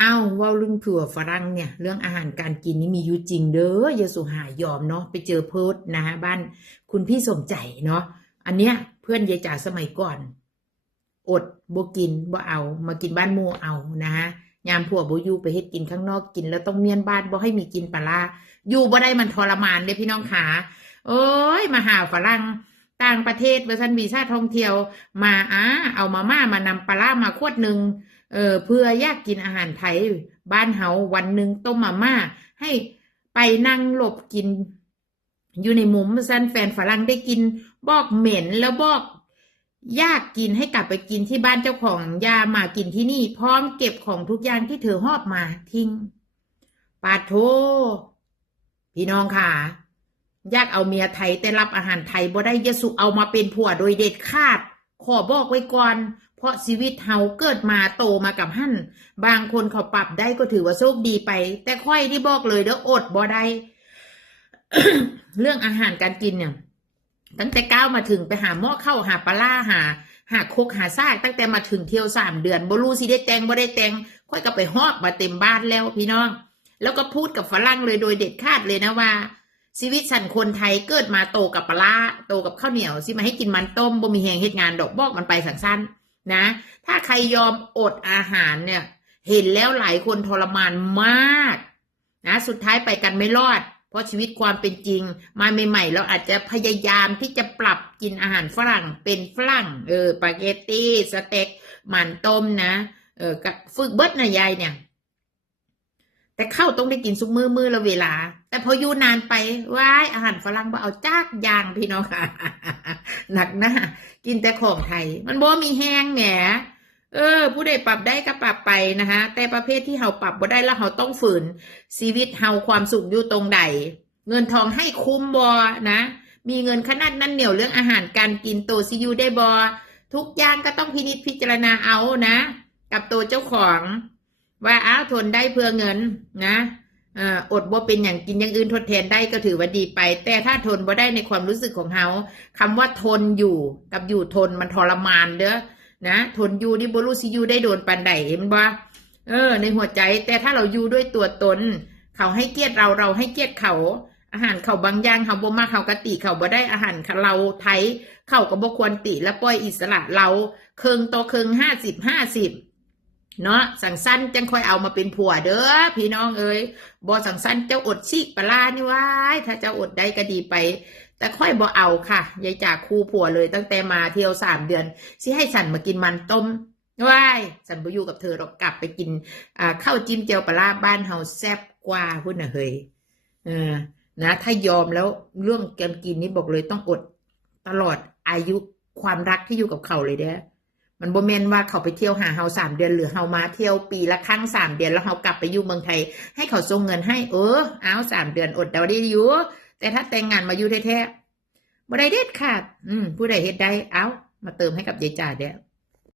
อ้าวว่าเรื่องถั่วฝรั่งเนี่ย เรื่องอาหารการกินนี่มีอยู่จริงเด้ออย่าสุหายอมเนาะไปเจอโพสต์นะฮะบ้านคุณพี่สมใจเนาะอันเนี้ยเพื่อนยายจ๋าสมัยก่อน อดบ่กินบ่เอา มากินบ้านมูเอานะฮะยามผัวบ่อยู่ไปเฮ็ดกินข้างนอกกิน แล้วต้องเมียนบ้านบ่ให้มีกินปลาอยู่บ่ได้มันทรมานเลยพี่น้องขาโอ้ยมาหาฝรั่ง ต่างประเทศเวอร์ซันวีซ่าท่องเที่ยวมาอ้าเอามาม่ามานำปลามาขวดหนึ่งเออเพื่ออยากกินอาหารไทย บ้านเฮาวันหนึ่งต้มมาม่า ให้ไปนั่งหลบกิน อยู่ในมุมซันแฟนฝรั่งได้กิน บอกเหม็นแล้วบอกยากกินให้กลับไปกินที่บ้านเจ้าของยามากินที่นี่ พร้อมเก็บของทุกอย่างที่เธอหอบมาทิ้งปาโทพี่น้องค่ะ อยากเอาเมียไทยแต่รับอาหารไทยบ่ได้ยสุเอามาเป็นผัวโดยเด็ดขาด ขอบอกไว้ก่อน เพราะชีวิตเฮาเกิดมาโตมากับหั่นบางคนเขาปรับได้ก็ถือว่าโชคดีไป แต่ค่อยที่บอกเลยเด้ออดบ่ได้เรื่องอาหารการกินเนี่ย ตั้งแต่ก้าวมาถึงไปหาหม้อเข้าหาปลาล่าหา หาคกหาซากตั้งแต่มาถึงเที่ยวสามเดือนบ่รู้สิได้แตงบ่ได้แตงค่อยก็ไปฮอบมาเต็มบ้านแล้วพี่น้อง แล้วก็พูดกับฝรั่งเลยโดยเด็ดขาดเลยนะว่า ชีวิตสันคนไทยเกิดมาโตกับปลาโตกับข้าวเหนียวสิมาให้กินมันต้มบ่มีแหงเฮ็ดงานดอกบอกมันไปสังสั้นนะ ถ้าใครยอมอดอาหารเนี่ย เห็นแล้วหลายคนทรมานมากนะสุดท้ายไปกันไม่รอด เพราะชีวิตความเป็นจริง มาใหม่ๆเราอาจจะพยายามที่จะปรับกินอาหารฝรั่งเป็นฝรั่งเออปาเกตตี้สเต็กมันต้มนะเออฝึกเบิดนะยายเนี่ย แต่เข้าต้องได้กินซุกมือมือละเวลา แต่พออยู่นานไปว้ายอาหารฝรั่งบ่เอาจากยางพี่น้องค่ะ หนักหน้ากินแต่ของไทย มันบ่มีแห้งแหมเออ ผู้ใดปรับได้ก็ปรับไปนะคะแต่ประเภทที่เฮาปรับบ่ได้แล้วเฮาต้องฝืนชีวิตเฮาความสุขอยู่ตรงใด เงินทองให้คุ้มบอนะ มีเงินขนาดนั้นเหนียวเรื่องอาหารการกินโตซียูได้บอทุกอย่างก็ต้องพินิจพิจารณาเอานะ กับตัวเจ้าของ ว่าอ้าวทนได้เพื่อเงินนะอดบ่เป็นอย่างกินอย่างอื่นทดแทนได้ก็ถือว่าดีไป แต่ถ้าทนบ่ได้ในความรู้สึกของเฮาคำว่าทนอยู่กับอยู่ทนมันทรมานเด้อนะทนอยู่นี่บรู้สิอยู่ได้โดนปันใดเห็นบ่เออ ในหัวใจ แต่ถ้าเราอยู่ด้วยตัวตน เขาให้เกียรติเราเราให้เกียรติเขา อาหารเขาบางอย่างเขาบ่มาเขากติเขาบ่ได้อาหารเราไทยเขาก็บ่ควรติและปล่อยอิสระเราเคิงต่อเคิงห้าสิบห้าสิบ เนาะสั่งสั้นจังค่อยเอามาเป็นผัวเด้อพี่น้องเอ้ยบ่สั่งสั้นเจ้าอดชีกปลานี่ว้ายถ้าเจ้าอดได้ก็ดีไป แต่ค่อยบ่เอาค่ะยายจากคู่ผัวเลยตั้งแต่มาเที่ยวสามเดือนสิให้สันมากินมันต้มว้ายสันไปอยู่กับเธอเรากลับไปกินอ่าข้าวจิ้มเจียวปลาบ้านเฮาแซ่บกว่าพุ่นน่ะเฮ้ยเออนะถ้ายอมแล้วเรื่องการกินนี่บอกเลยต้องอดตลอดอายุความรักที่อยู่กับเขาเลยเด้อ มันบ่แม่นว่าเขาไปเที่ยวหาเฮาสามเดือนหรือเฮามาเที่ยวปีละครั้งสามเดือนแล้วเฮากลับไปอยู่เมืองไทย ให้เขาส่งเงินให้เออเอาสามเดือนอดเดาได้อยู่แต่ถ้าแต่งงานมาอยู่แท้ๆบ่ได้เด็ดขาดอืมผู้ใดเฮ็ดได้เอามาเติมให้กับยายจ่าเด้อ